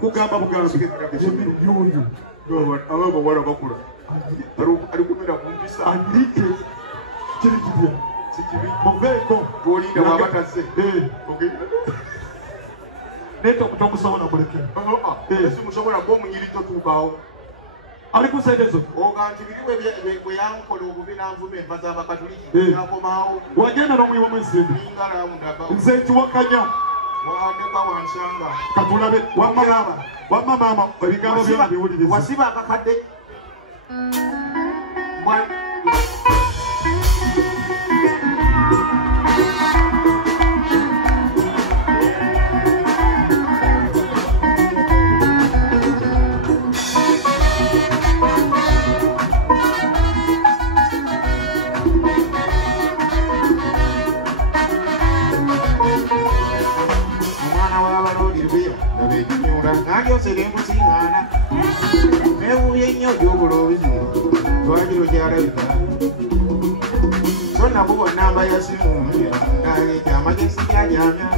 kugamba bugambi yoyo aba bawala bakula ali kumera kumpisa andike kiri kibya sikibi muveeko bolinda wabataze neto kutokusobola kuleke esi musobola ko munyirito tubawo ali kusedezo oganti biriwe bwe yankola obubi nanvume embaza abakatoliki nakomawo wagenda n'omuyiwa mwezindi ingala mundaba nze kiwakanya wadeka wanshanga katulabe wamma mama ebigambo byonna biwuliriza wasiba akakadde Nange oserengu singana nebuye nnyo gy'obulobizi twagiro gyalabika so nakuba namba ya simu amagesi gyanyamya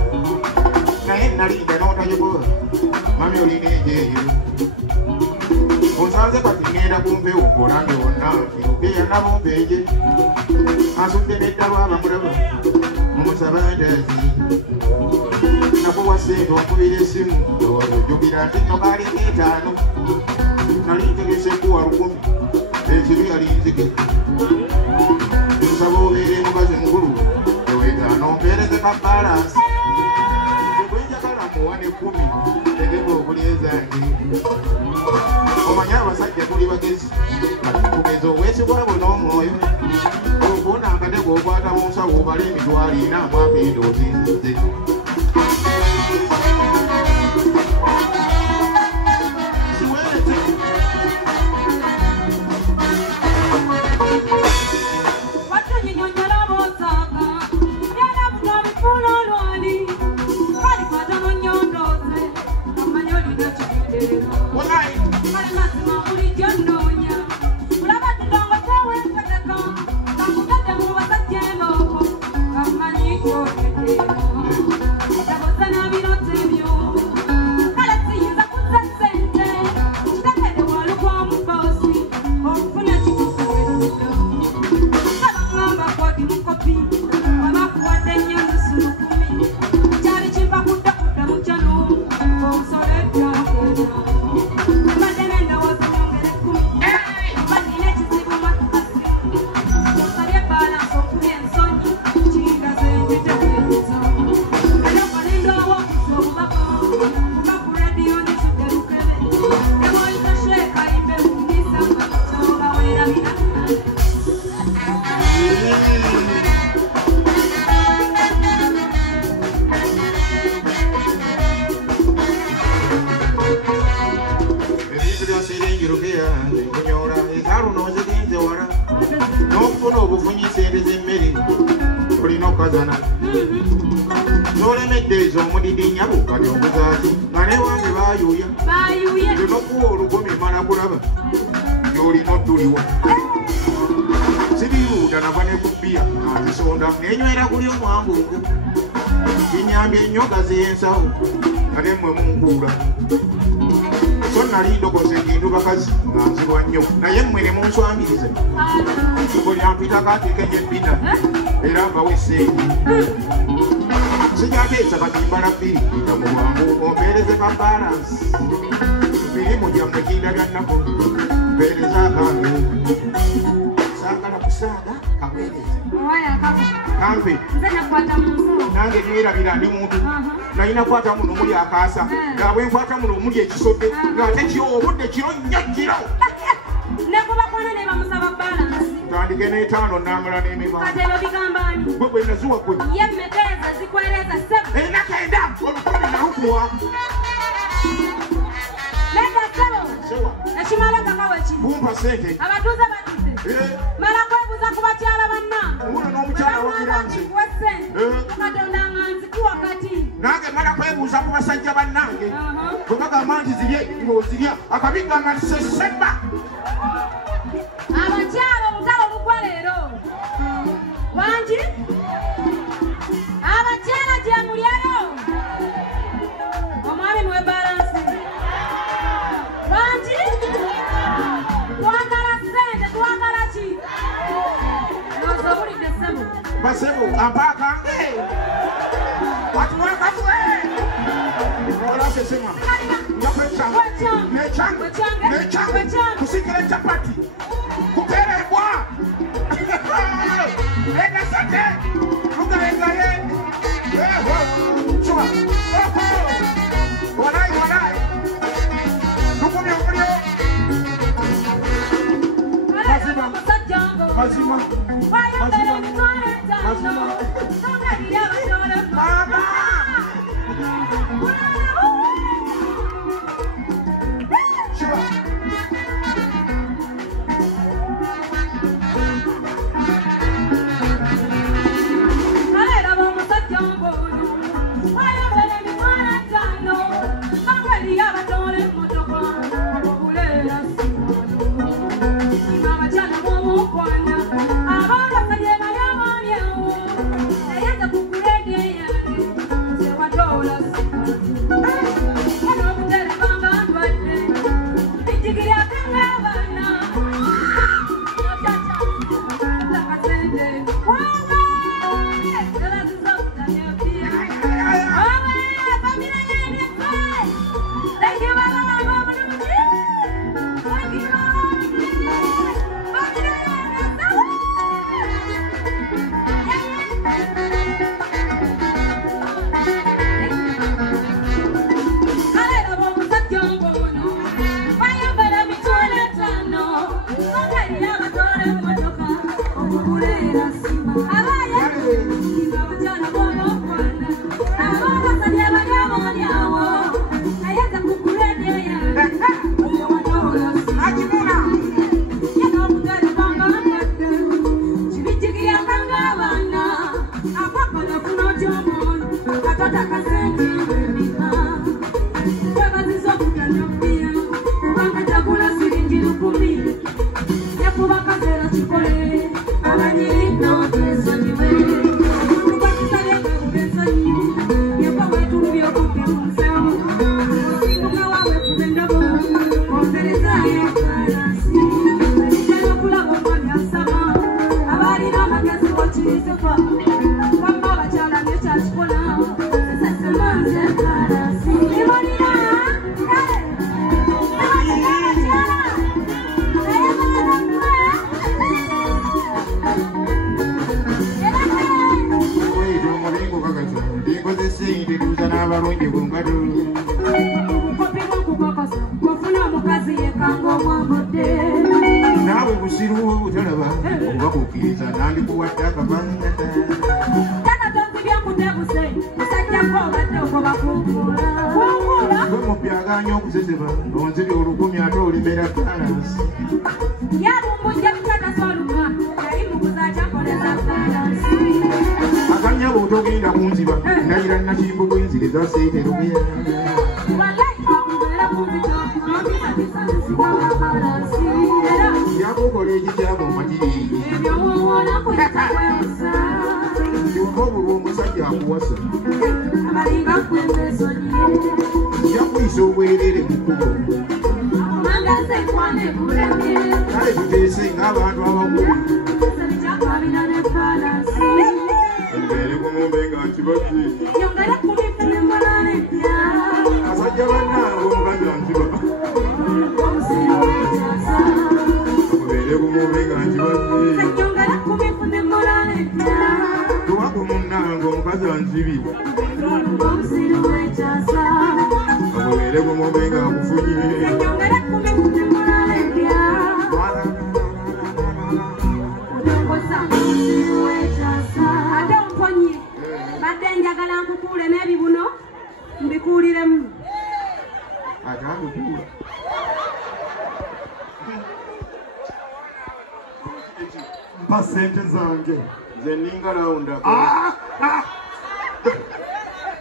naye nalinda n'otayogora mami olina ejeeyo onsanze kati ngenda kumpewo kolange wonna ogeya nabompeje asudde n'eddalwa abamulaba mumusabandaazi nakuwa sente okubira esimu ojjukira nti nno kaali n'etaano nali ntegese kuwa 10 ekibi yali nzige nsaba obeere mukazi mukulu eweetaano mpeereze ka balansi ekwenjagala muwane 10 tegeka obulyezange omanye abasajja tuli bagezi kugeza obwesigwabo n'omwoyo okuona akatego okwata mu nsawo obala emitwalo 4 mwaka endoozi nzize Sejateza batimbala piri itamuwangu ompereze pa balance pirimu jamekina ganako pereza kange sakala kusaga kamereze kampe nange nirabira ndi muntu nalina kwata muno muli akasa nga bwe nkwata muno muli ekisote nga ate kiro obudde kiro nnyakiro nekubakwana ne bamusaba balance tandike n'etaano namala n'emiba katero bigambani bwe nazuwa kwe yemmeteza zikwereza sebe enakenda olukumi nalukuwa leta sewo ekimala kakawe ki bumpa sente abatuuze batuze mala kwebuza ku bakyala bannange uno n'omukyala wakiranze katonda nga nzikuwa kati nange mala kwebuuza ku basajja bannange bwe bagamba nti zirye ng'ozirya akabigamba nti seseba abakyala olutalo lugwa leero wangi abakyala gye mulyalo omwami mwe balansi Basebo, Abaka, what work? Wala sesema. Ngapecha. Mechang. Kusikile chapati. Kupere bwa. Ega sate. Luga ye. Chua. Walai. Nukumyo. Mazima.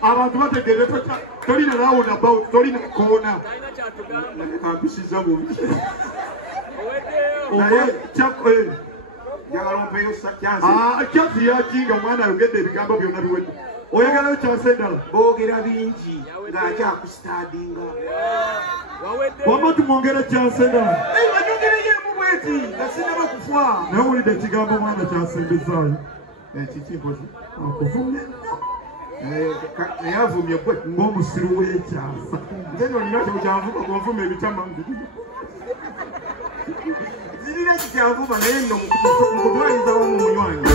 Abantu bategere tolina round about tolina corner. Ambishiza bubi. Kyati yakinga mwana yogedde ebigambo byonna biwedde. Oyagala kyasendala. Boogera bingi ng'akyakustadinga. Wama tumwongera kyasendala. Wanyongere yemu bweti nga sinaba kufa. Naye wulidde ekigambo mwana kyasembezaayo. Kiki mpozi. Okuvumya. Naye avumye gwe. Ng'omusiru w'ekyafa. Nze nolina kyokyanvuba kunvuma ebitama mbirina. Zirina kikyanvuba naye nno mukutwaliza wamu munywanyi.